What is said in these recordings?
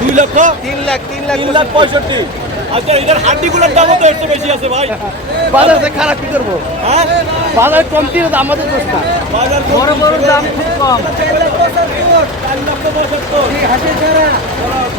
দুই লক্ষ? তিন লাখ তিন লাখ তিন লাখ পঁয়ষট্টি। আচ্ছা এটার হাড্ডিগুলোর দামও তো একটু বেশি আছে ভাই। বাজার খারাপ কি করব? হ্যাঁ? বাজার কমতি হতো আমাদের দোষ না বাজার বড় বড় দাম খুব কম। চার লক্ষ পঁচাত্তর হাসি ছাড়া চার লক্ষ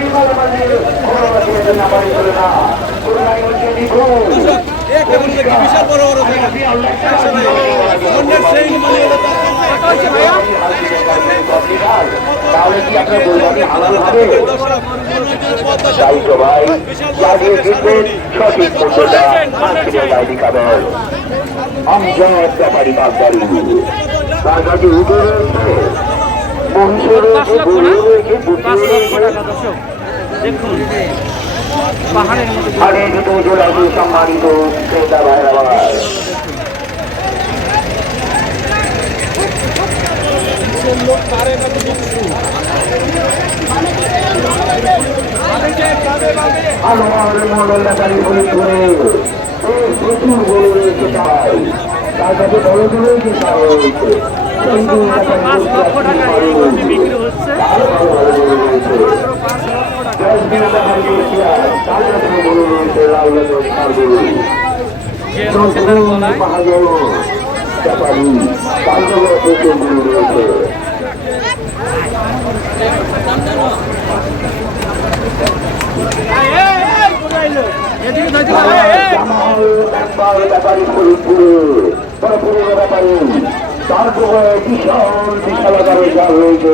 বিশাল বড় বড় তাহলে কি আপনার কোরবানি দেখুন। পাহাড়ের মতো সম্মানিত ক্রেতা ভাইরা আলোয়ার মডেল ব্যাপারী ফরিদপুরে প্রচুর গরু রয়েছে তাই। তার কাছে বড় রয়েছে তার রয়েছে সেই পাঁচ লক্ষ টাকা বিক্রি হচ্ছে। ব্যাপারী যে ফরিদপুরে বড় ব্যাপারী তারপরে বিশাল বিশালাকারের জাল রয়েছে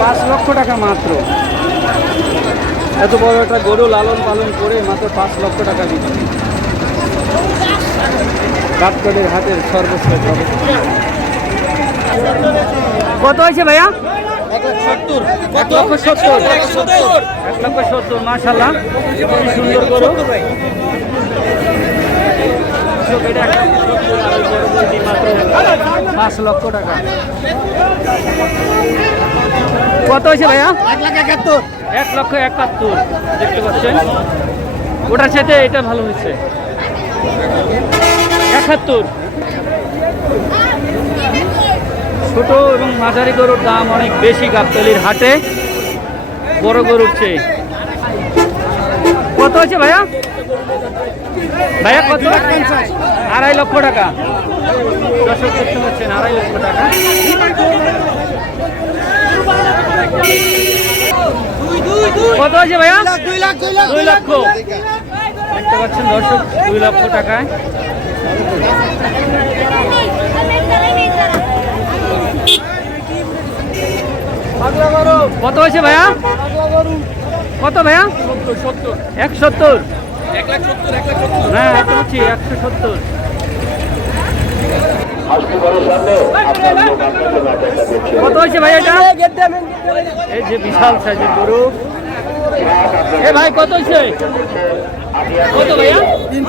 পাঁচ লক্ষ টাকা মাত্র। এত বড় একটা গরু লালন পালন করে মাত্র পাঁচ লক্ষ টাকা বিক্রি গাবতলির হাতের সর্বোচ্চ কত হয়েছে ভাইয়া? এক লক্ষ সত্তর। এক লক্ষ সত্তর। মাসাল্লাহ খুবই সুন্দর গরু। পাঁচ লক্ষ টাকা। কত হয়েছে ভাইয়া? এক লাখ একাত্তর এক লক্ষ একাত্তর, দেখতে পাচ্ছেন? ওটার সাথে এটা ভালো হয়েছে। একাত্তর। ছোট এবং মাঝারি গরুর দাম অনেক বেশি গাবতলির হাটে। বড় গরুর চেয়ে। কত হয়েছে ভাইয়া? ভাইয়া কত? আড়াই লক্ষ টাকা। দর্শক দেখতে পাচ্ছেন, আড়াই লক্ষ টাকা। কত আছে ভাইয়া? দুই লক্ষ। দেখতে পাচ্ছেন দর্শক, দুই লক্ষ টাকায়। কত হয়েছে ভাইয়া? কত ভাইয়া? এক সত্তর। হ্যাঁ এত হচ্ছে একশো সত্তর। কত হয়েছে ভাই এটা? এই যে বিশাল সাইজের গরু। এ ভাই কত হয়েছে? কত ভাইয়া? তিন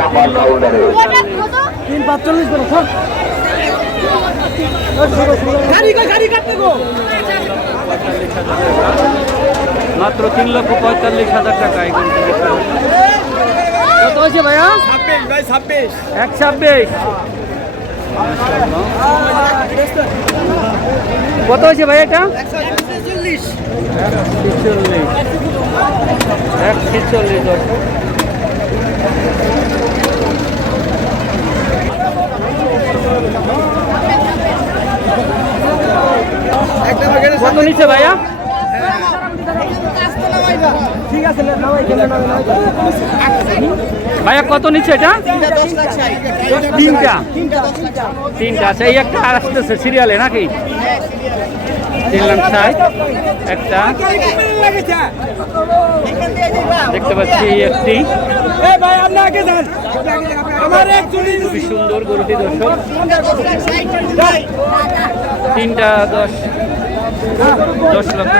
নাম্বার কাউন্টারে তিন পাঁচচল্লিশ করে সব মাত্র তিন লক্ষ পঁয়তাল্লিশ হাজার টাকা কত হয়েছে ভাইয়া? ছাব্বিশ ভাই এক ছাব্বিশ। কত হয়েছে ভাই এটা? এক ছেচল্লিশ ছেচল্লিশ কত নিচ্ছে ভাইয়া? ভাইয়া কত নিচ্ছে এটা? তিনটা তিনটা? আচ্ছা এই একটা আর আসতেছে সিরিয়ালে নাকি? ষাট একটা। দেখতে পাচ্ছি একটি। খুবই সুন্দর গরুটি দর্শক। তিনটা দশ দশ লক্ষ।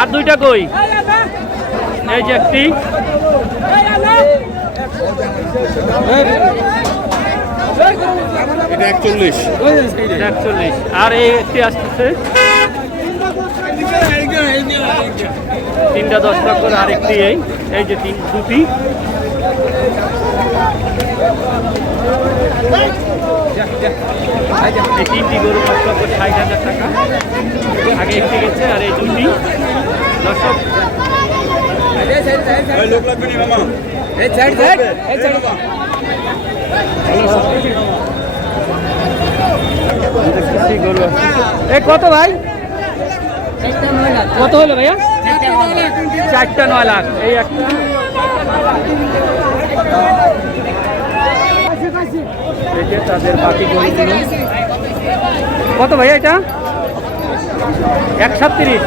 আর দুইটা কই? এই যে একটি। একচল্লিশ। একচল্লিশ। আর এই একটি আসতেছে। তিনটা দশ লক্ষ আর একটি এই। এই যে তিন দুটি। এই তিনটি গরু পাঁচ লক্ষ ষাট হাজার টাকা। আগে একটি গেছে আর এই দুটি। দর্শক গরু আছে। এই কত ভাই? কত হলো ভাইয়া? চারটা নয় লাখ। এই একটা। কত ভাইয়া এটা? এক সাতত্রিশ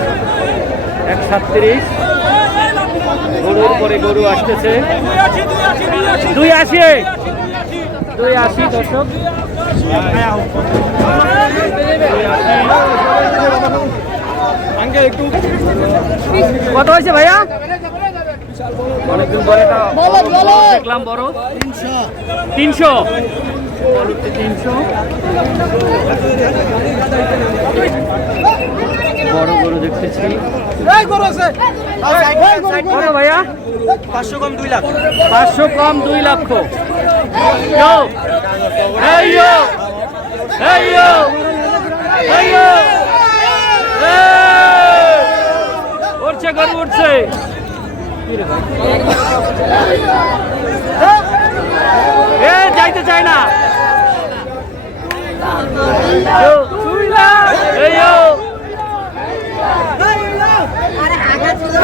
এক সাতত্রিশ গরুর পরে গরু আসতেছে। দুই আশি। দুই আশি দর্শক। কত হয়েছে ভাইয়া? অনেকদিন পরে দেখলাম বড়। তিনশো তিনশো। বড় গরু দেখতেছি। কত ভাইয়া? পাঁচশো কম দুই লাখ। পাঁচশো কম দুই লক্ষ! Hey! উঠছে গরু উঠছে এ যাইতে চায় না!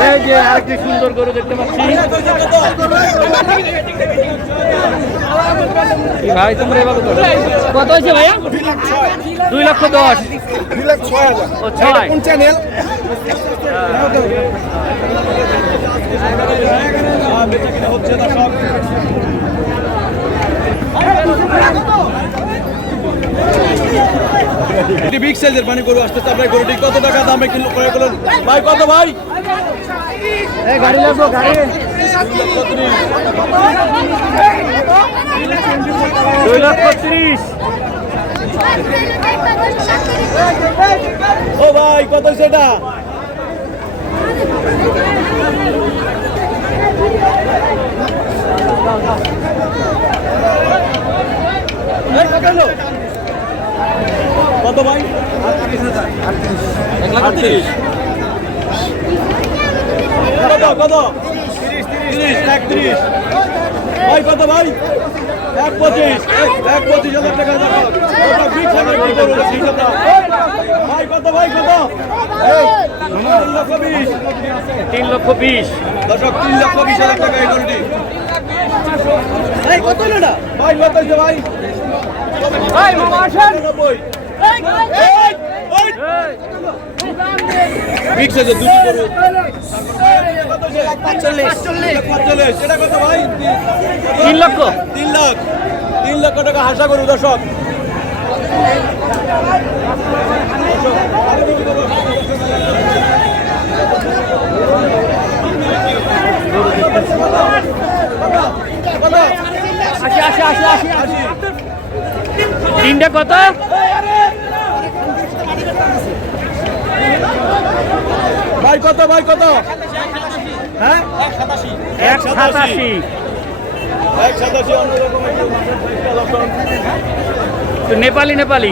এই যে আরেকটি সুন্দর গরু দেখতে পাচ্ছি। ভাই তোমরা এভাবে কত হয়েছে ভাইয়া? দুই লক্ষ দশ। দুই লাখ ছয় হাজার। ছয়। কোন চ্যানেল হচ্ছে না সব একটি বিগ সাইজের পানি গরু আসতেছে আপনার গরুটি কত টাকা দামে কিনলো করে করলেন? ভাই কত ভাই? গাড়ি লাগবো গাড়ি। দুই লক্ষ ত্রিশ। ও ভাই কত সেটা কত ভাই? কত কত? তিরিশ একত্রিশ। ভাই, কত ভাই? এক পঁচিশ। এক পঁচিশ হাজার টাকা দেখো ভাই, কত ভাই, কত? তিন লক্ষ বিশ। তিন লক্ষ তিন লক্ষ বিশ হাজার টাকা এই গরুটি। কত না ভাই কত হয়েছে ভাই? ভাই মামা আসেন। নব্বই। এই, বিগ সাইজের দুটি গরু। পাঁচচল্লিশ। পাঁচচল্লিশ। এটা কত ভাই? তিন লক্ষ। তিন লাখ। তিন লক্ষ টাকা হাসা গরু দর্শক। তিনটা কত? ভাই কত ভাই কত? হ্যাঁ? এক সাতাশি। নেপালি নেপালি।